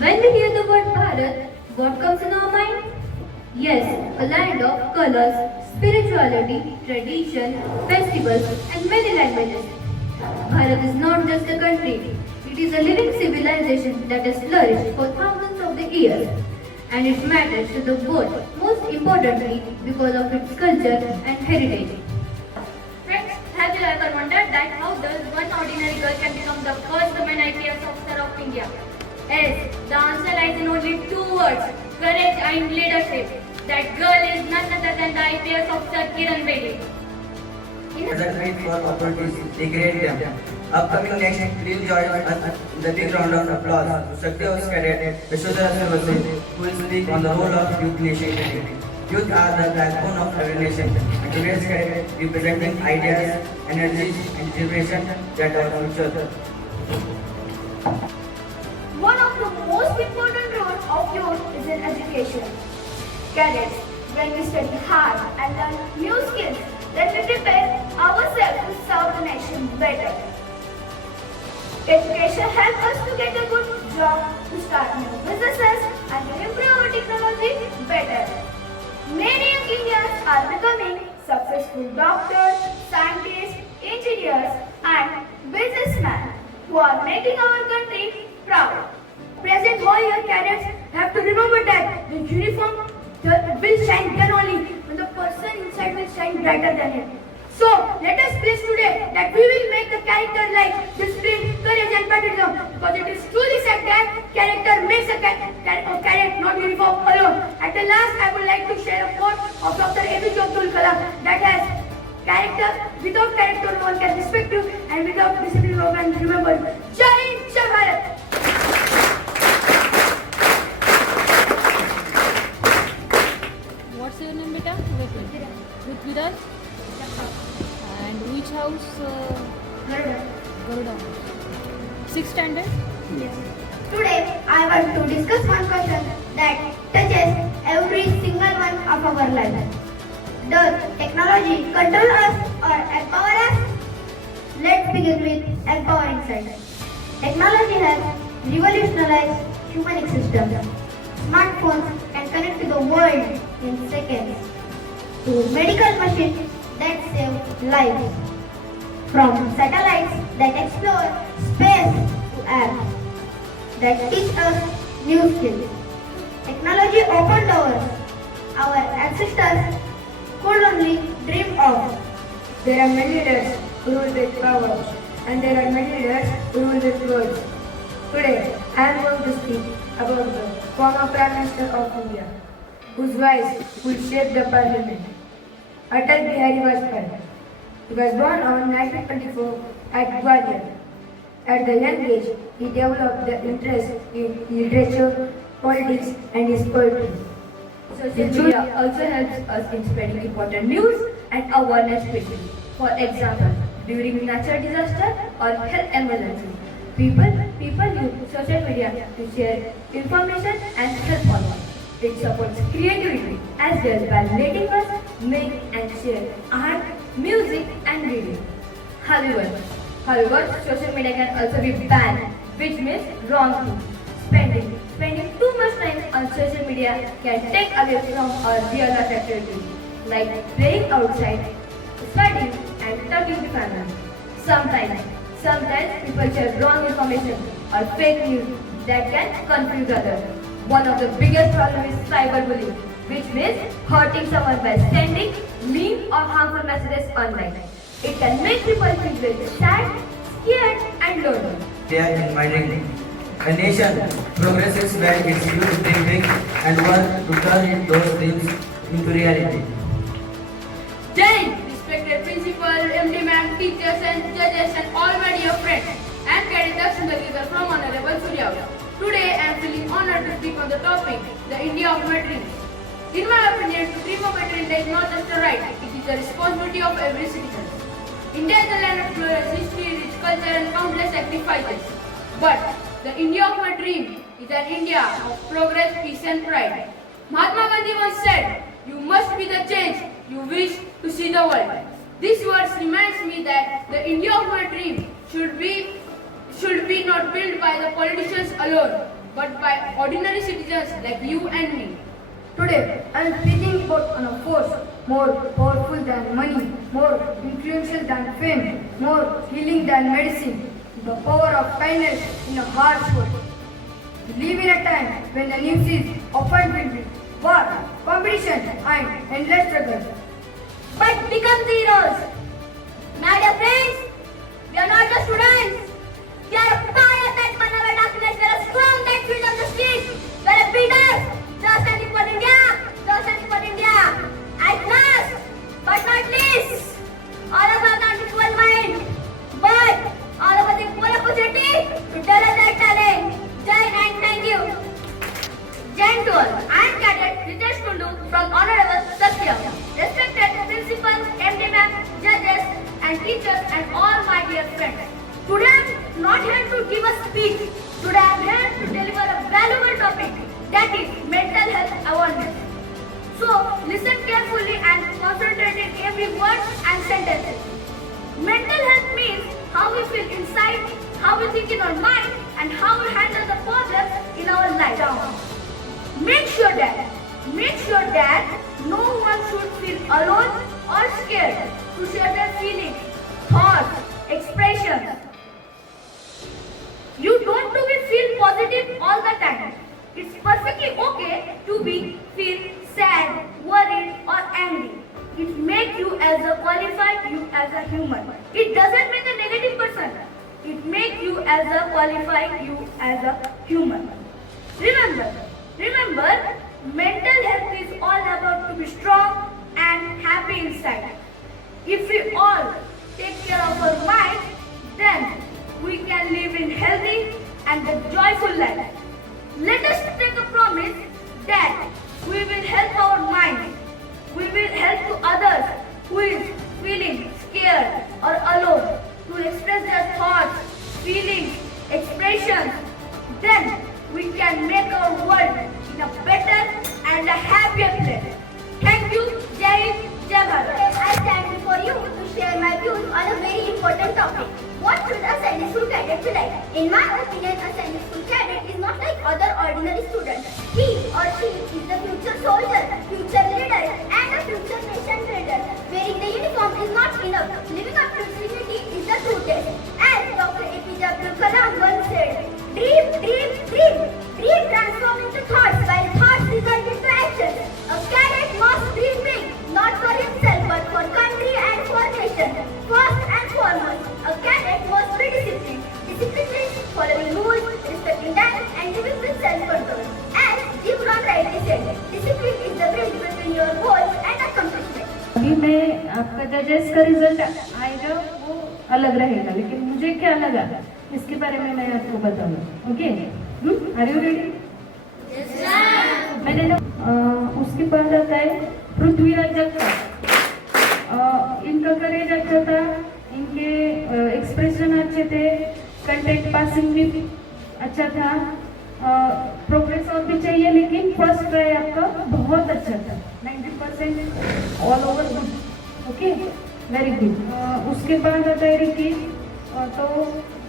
When we hear the word Bharat, what comes in our mind? Yes, a land of colors, spirituality, tradition, festivals, and many languages. Bharat is not just a country, it is a living civilization that has flourished for thousands of the years. And it matters to the world, most importantly because of its culture and heritage. Friends, have you ever wondered that how does one ordinary girl can become the first woman IPS officer of India? Yes, the answer lies in only two words, courage and leadership. That girl is none other than the IPS officer Kiran Bedi. Doesn't wait for opportunities, they create them. Upcoming next, please join us in the big round of applause to Shakti House Cadet Vishwadhara Sarvaswamy, who will speak on the role of youth initiative. Youth are the backbone of every nation, and today's cadet representing ideas, energies, and generation that are our future. One of the most important roles of youth is in education. Cadets, when we study hard and learn new skills, then we prepare ourselves to serve the nation better. Education helps us to get a good job, to start new businesses, and to improve our technology better. Many young Indians are becoming successful doctors, scientists, engineers, and businessmen who are making our country proud. Present all young cadets have to remember that the uniform will shine then only when the person inside will shine brighter than it. So let us pledge today that we will make the character like discipline, courage and patriotism, because it is truly said that character makes a cadet, not uniform alone. At the last, I would like to share a quote of Dr. APJ Abdul Kalam that has character, without character no one can respect you, and without discipline no one can remember you. Jai Hind, Jai Bharat. What's your name, beta? Prithviraj. And which house? Garuda. Sixth standard? Yes. Today, I want to discuss one question that touches every single one of our lives. Does technology control us or empower us? Let's begin with empowering side. Technology has revolutionized human systems. Smartphones can connect to the world in seconds. To medical machines that save lives. From satellites that explore space to apps that teach us new skills. Technology opened doors our ancestors could only dream of. There are many leaders who rule with power, and there are many leaders who rule with words. Today, I am going to speak about the former Prime Minister of India, whose voice will shape the Parliament. Atal Bihari Vajpayee. He was born on 1924 at Gwalior. At the young age, he developed the interest in literature, politics, and his poetry. Social media also helps us in spreading important news and awareness quickly. For example, during natural disaster or health emergency, people use social media to share information and help others. It supports creativity as well by letting us make and share art, music and reading. However, social media can also be banned, which means wrong thing. Spending too much time on social media can take away from our real life activities like playing outside, studying and talking to family. Sometimes people share wrong information or fake news that can confuse others. One of the biggest problems is cyberbullying, which means hurting someone by sending mean or harmful messages online. It can make people feel very sad, scared and lonely. They are inviting. A nation progresses when its youth dream big and work to turn those dreams into reality. Jai Hind, respected principal, MD ma'am, teachers and judges and all my dear friends. I am Cadet Dakshin from Honorable Surya. Today I am feeling honored to speak on the topic, the India of my dreams. In my opinion, to dream of a dream is not just a right, it is a responsibility of every citizen. India is a land of glorious history, rich culture and countless sacrifices. But the India of my dream is an India of progress, peace and pride. Mahatma Gandhi once said, "You must be the change you wish to see the world." These words reminds me that the India of my dream should be not built by the politicians alone, but by ordinary citizens like you and me. Today, I am speaking about a force more powerful than money, more influential than fame, more healing than medicine, the power of kindness in a harsh world. We live in a time when the news is often filled with war, competition, and endless struggle. But become the heroes. My dear friends, we are not just students. We are a fire that burn away darkness. We are a storm that fills up the streets. We are a beaters. Just standing for India. Just standing for India. At last, but not least, all of us are equal mind. But all of us equal opportunity to develop that talent. Jai and thank you. Jai to all. I am Cadet Ritesh Kundu from Honorable Satya. Respected Principal, MD Ma'am, judges and teachers and all my dear friends. Today I am not here to give a speech. Today I am here to deliver a valuable topic, that is mental health awareness. So listen carefully and concentrate in every word and sentence. Mental health means how we feel inside, how we think in our mind, and how we handle the problems in our life. Make sure that no one should feel alone or scared to share their feelings, thoughts, expressions. You don't have to feel positive all the time. It's perfectly okay to feel sad, worried or angry. It makes you as a qualified you as a human. It doesn't make a negative person. It makes you as a qualified you as a human. Remember, mental health is all about to be strong and happy inside. If we all take care of our mind, then we can live in healthy and a joyful life. Let us take a promise that we will help our mind. We will help to others who is feeling scared or alone to express their thoughts, feelings, expressions. Then we can make our world in a better and a happier place. Thank you. Jai Hind, Jai Bharat. I stand before you to share my views on a very important topic. What should a Sunday school cadet be like? In my opinion, a Sunday school cadet is not like other ordinary students. He or she is the future soldier, future leader, and a future nation builder. Wearing the uniform is not enough. Living up to dignity is the true test. As Dr. APJ Abdul Kalam once said, dream transform into thoughts, while thoughts result into action. A cadet must dream big, not for himself, but for country and for nation. First and foremost, a cadet must be disciplined. Discipline means following rules, respecting time, and living with self-control. As Jim Rohn rightly said, discipline is the bridge between your goals and accomplishment. अभी मैं आपका जजेस का result आएगा वो अलग रहेगा, लेकिन मुझे क्या लगा इसके बारे में मैं आपको बताऊंगा. Okay, are you ready? मैंने ना उसके बाद आता है पृथ्वीराज जगताप. इनका करेज अच्छा था, इनके एक्सप्रेशन अच्छे थे, कंटेंट पासिंग भी अच्छा था. प्रोग्रेस और भी चाहिए, लेकिन फर्स्ट ट्राई आपका बहुत अच्छा था. 90% all over good. Okay, very good. उसके बाद आता है रिकी. तो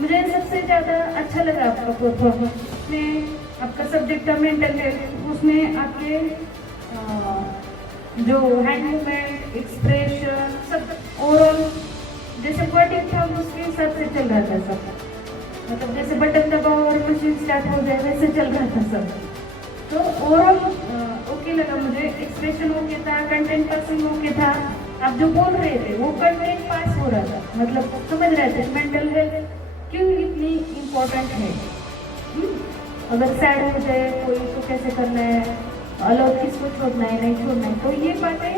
मुझे सबसे ज़्यादा अच्छा लगा आपका परफॉर्मेंस. उसमें आपका सब्जेक्ट था मेंटल हेल्थ. उसमें आपके जो हैंड मूवमेंट, एक्सप्रेशन, सब ओवरऑल जैसे वर्डिंग था उसके हिसाब से चल रहा था सब. मतलब जैसे बटन दबाओ और मशीन स्टार्ट हो जाए वैसे चल रहा था सब. तो ओवरऑल ओके लगा मुझे. एक्सप्रेशन ओके था, कंटेंट पासिंग ओके था. आप जो बोल रहे थे वो कंटेंट पास हो रहा था, मतलब समझ रहे थे मेंटल हेल्थ क्यों इतनी इम्पोर्टेंट है. अगर सैड हो जाए कोई तो कैसे करना है, अलग किसको छोड़ना है, नहीं छोड़ना है, तो ये बातें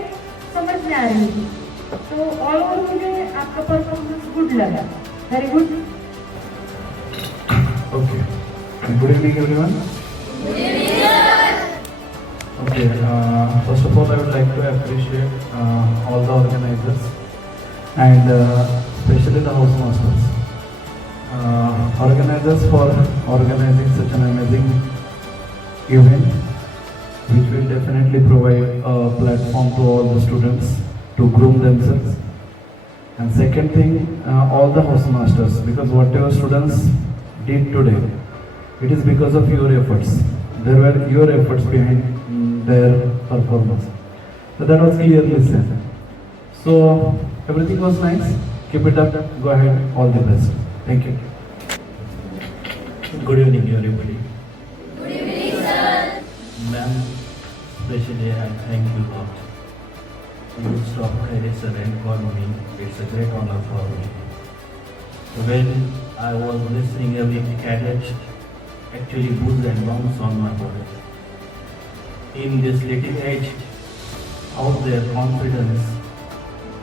समझ में आ रही थी. तो ऑल ओवर मुझे आपका परफॉर्मेंस गुड लगा, very good. Okay. Good evening, everyone. Okay. First of all, I would like to appreciate all the organizers and especially the house masters. Organizers for organizing such an amazing event, which will definitely provide a platform to all the students to groom themselves. And second thing, all the house masters, because whatever students did today It is because of your efforts. There were your efforts behind their performance. So that was clearly said. So everything was nice. Keep it up. Go ahead. All the best. Thank you. Good evening, everybody. Good evening, sir. Ma'am, especially I thank you lot. You stopped Khairesa and called me. It's a great honor for me. When I was listening every cadet, actually boots and bounce on my body. In this little age, out their confidence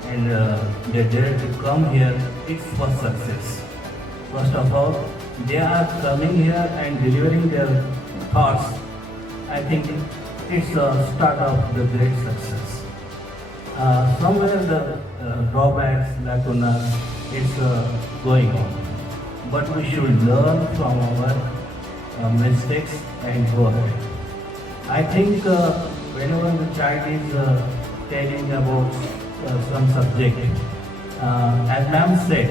and they dare to come here, it's for success. First of all, they are coming here and delivering their thoughts. I think it's a start of the great success. Somewhere the drawbacks, lacunas, it's going on. But we should learn from our mistakes and go ahead. I think whenever the child is telling about some subject, as ma'am said,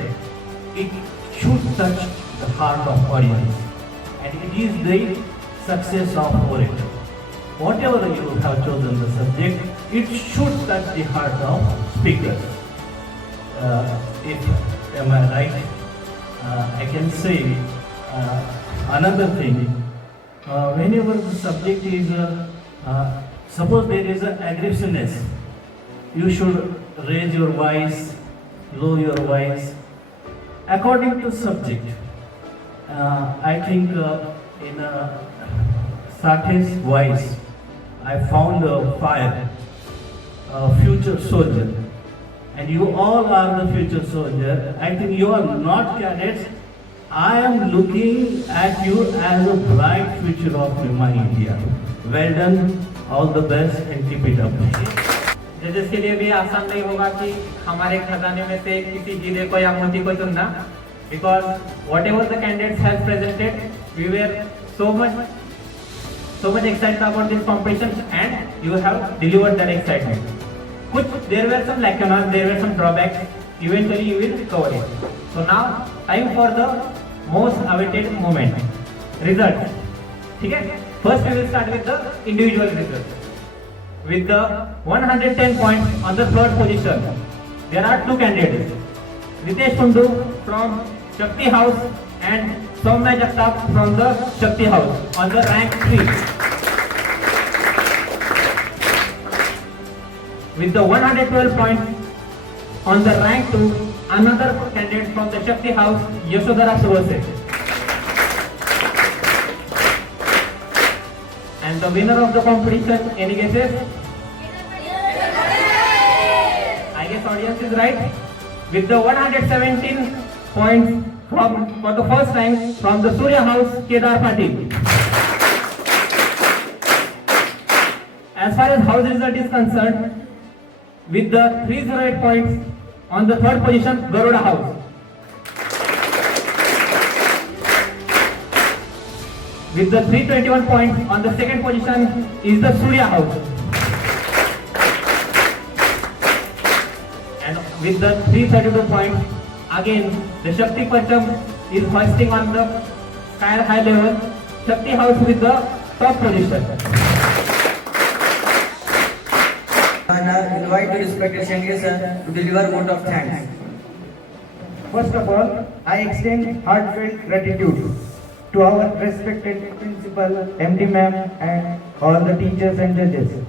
it should touch the heart of audience, and it is the success of orator. Whatever you have chosen the subject, it should touch the heart of speakers. If am I right, I can say another thing. Whenever the subject is, suppose there is an aggressiveness, you should raise your voice, lower your voice, according to subject. I think in Sathe's voice, I found a fire, a future soldier. And you all are the future soldier. I think you are not cadets. I am looking at you as a bright future of my India. Well done, all the best and keep it up. जजेस के लिए भी आसान नहीं होगा कि हमारे खजाने में से किसी हीरे को या मोती को चुनना, because whatever the candidates have presented, we were so much excited about this competition, and you have delivered that excitement. There were some lacunas, there were some drawbacks. Eventually, you will cover it. So now, time for the most awaited moment. Results. Okay? First, we will start with the individual results. With the 110 points on the third position, there are two candidates. Ritesh Kundu from Shakti House and Soumya Jagtap from the Shakti House on the rank 3. With the 112 points on the rank 2, another candidate from the Shakti House, Yashodhara Survase. And the winner of the competition, any guesses? I guess audience is right. With the 117 points for the first time from the Surya House, Kedar Patil. As far as house result is concerned, with the 308 points on the third position, Garuda House. With the 321 points on the second position is the Surya House. And with the 332 points, again the Shakti Pancham is hoisting on the sky high level. Shakti House with the top position. I now invite the respected Shendra sir to deliver vote of thanks. First of all, I extend heartfelt gratitude to our respected principal, MD ma'am, and all the teachers and judges.